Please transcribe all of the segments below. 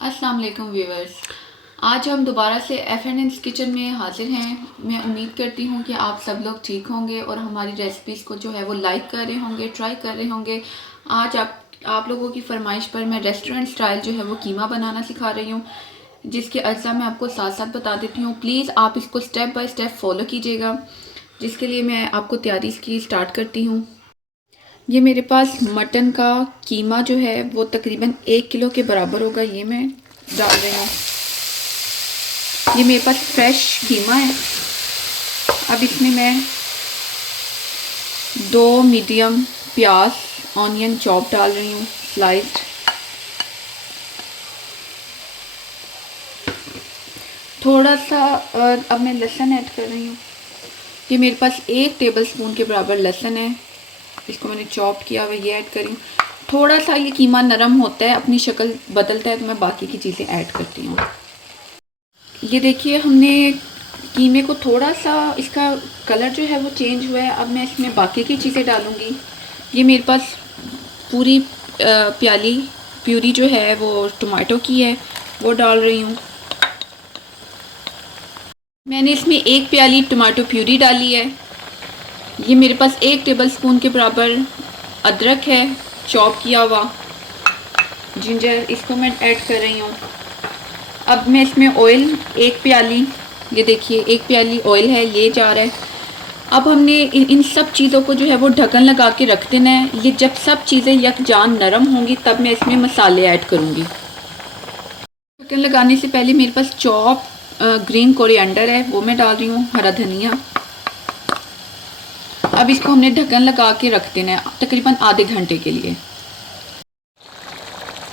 अस्सलाम वालेकुम व्यूअर्स। आज हम दोबारा से एफ&एस किचन में हाजिर हैं। मैं उम्मीद करती हूँ कि आप सब लोग ठीक होंगे और हमारी रेसिपीज़ को जो है वो लाइक कर रहे होंगे, ट्राई कर रहे होंगे। आज आप लोगों की फरमाइश पर मैं रेस्टोरेंट स्टाइल जो है वो कीमा बनाना सिखा रही हूँ, जिसके अज्जा मैं आपको साथ साथ बता देती हूँ। प्लीज़ आप इसको स्टेप बाय स्टेप फॉलो कीजिएगा, जिसके लिए मैं आपको तैयारी इसकी स्टार्ट करती हूँ। ये मेरे पास मटन का कीमा जो है वो तकरीबन 1 किलो के बराबर होगा। ये मैं डाल रही हूँ। ये मेरे पास फ्रेश कीमा है। अब इसमें मैं 2 मीडियम प्याज ऑनियन चॉप डाल रही हूँ, स्लाइस्ड। थोड़ा सा अब मैं लहसुन ऐड कर रही हूँ। ये मेरे पास 1 टेबलस्पून के बराबर लहसुन है, इसको मैंने चॉप किया हुआ, ये ऐड करी हूँ। थोड़ा सा ये कीमा नरम होता है, अपनी शक्ल बदलता है, तो मैं बाकी की चीज़ें ऐड करती हूँ। ये देखिए, हमने कीमे को थोड़ा सा इसका कलर जो है वो चेंज हुआ है। अब मैं इसमें बाकी की चीज़ें डालूँगी। ये मेरे पास पूरी प्यूरी जो है वो टमाटो की है, वो डाल रही हूँ। मैंने इसमें 1 प्याली टमाटो प्यूरी डाली है। ये मेरे पास 1 टेबलस्पून के बराबर अदरक है, चॉप किया हुआ। जिंजर, इसको मैं ऐड कर रही हूँ। अब मैं इसमें ऑयल 1 प्याली, ये देखिए 1 प्याली ऑयल है, ये जा रहा है। अब हमने इन सब चीज़ों को जो है वो ढक्कन लगा के रख देना है। ये जब सब चीज़ें यकजान नरम होंगी तब मैं इसमें मसाले ऐड करूँगी। ढक्कन लगाने से पहले मेरे पास चॉप ग्रीन कोरिएंडर है, वो मैं डाल रही हूँ, हरा धनिया। अब इसको हमने ढक्कन लगा के रख देना है तकरीबन आधे घंटे के लिए।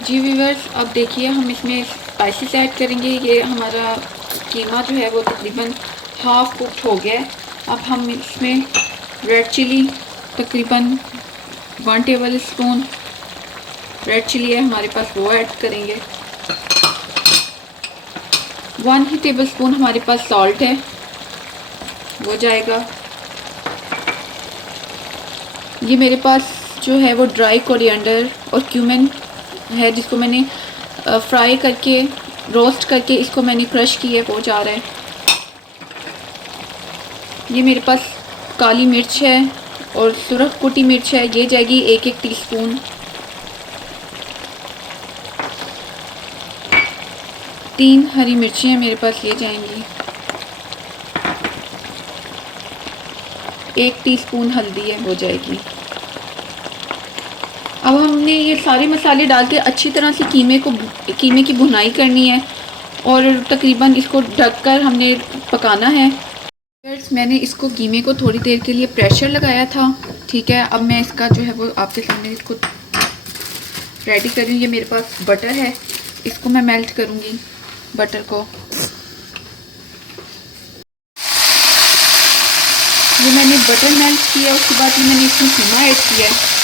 जी व्यूअर्स, अब देखिए हम इसमें स्पाइसेस ऐड करेंगे। ये हमारा कीमा जो है वो तकरीबन हाफ कुक्ड हो गया है। अब हम इसमें रेड चिली तकरीबन 1 टेबल स्पून रेड चिली है हमारे पास, वो ऐड करेंगे। 1 ही टेबल स्पून हमारे पास सॉल्ट है, वो जाएगा। ये मेरे पास जो है वो ड्राई कोरिएंडर और क्यूमिन है, जिसको मैंने फ्राई करके रोस्ट करके इसको मैंने क्रश किया है, वो जा रहा है। ये मेरे पास काली मिर्च है और सुरख कुटी मिर्च है, ये जाएगी 1-1 टीस्पून। 3 हरी मिर्ची हैं मेरे पास, ये जाएंगी। 1 टीस्पून हल्दी है, वो जाएगी। अब हमने ये सारे मसाले डाल के अच्छी तरह से कीमे की भुनाई करनी है और तकरीबन इसको ढककर हमने पकाना है। मैंने इसको कीमे को थोड़ी देर के लिए प्रेशर लगाया था, ठीक है। अब मैं इसका जो है वो आपके सामने इसको रेडी कर रही हूँ। ये मेरे पास बटर है, इसको मैं मेल्ट करूँगी बटर को। ये मैंने बटर मेल्ट किया, उसके बाद मैंने इसमें कीमा ऐड किया है।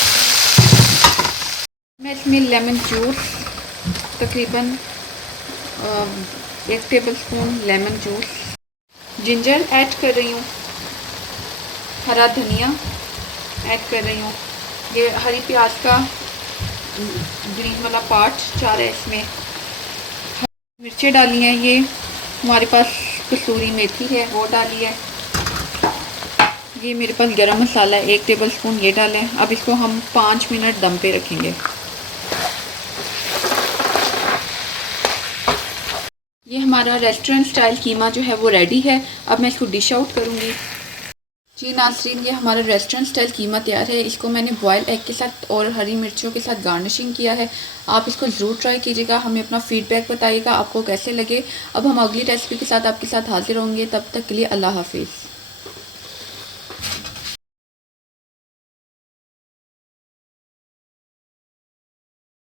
मैं इसमें लेमन जूस तकरीबन 1 tablespoon lemon juice, ginger add कर रही हूँ, हरा धनिया ऐड कर रही हूँ। ये हरी प्याज का ग्रीन वाला पार्ट जा रहा है इसमें। मिर्चें डाली हैं, ये हमारे पास कसूरी मेथी है, वो डाली है। ये मेरे पास गरम मसाला है 1 टेबलस्पून, ये डाला है। अब इसको हम 5 मिनट दम पे रखेंगे। ये हमारा रेस्टोरेंट स्टाइल कीमा जो है वो रेडी है। अब मैं इसको डिश आउट करूँगी। जी नाज़रीन, ये हमारा रेस्टोरेंट स्टाइल कीमा तैयार है। इसको मैंने बॉयल एग के साथ और हरी मिर्चों के साथ गार्निशिंग किया है। आप इसको ज़रूर ट्राई कीजिएगा, हमें अपना फ़ीडबैक बताइएगा आपको कैसे लगे। अब हम अगली रेसिपी के साथ आपके साथ हाजिर होंगे, तब तक के लिए अल्लाह हाफिज़।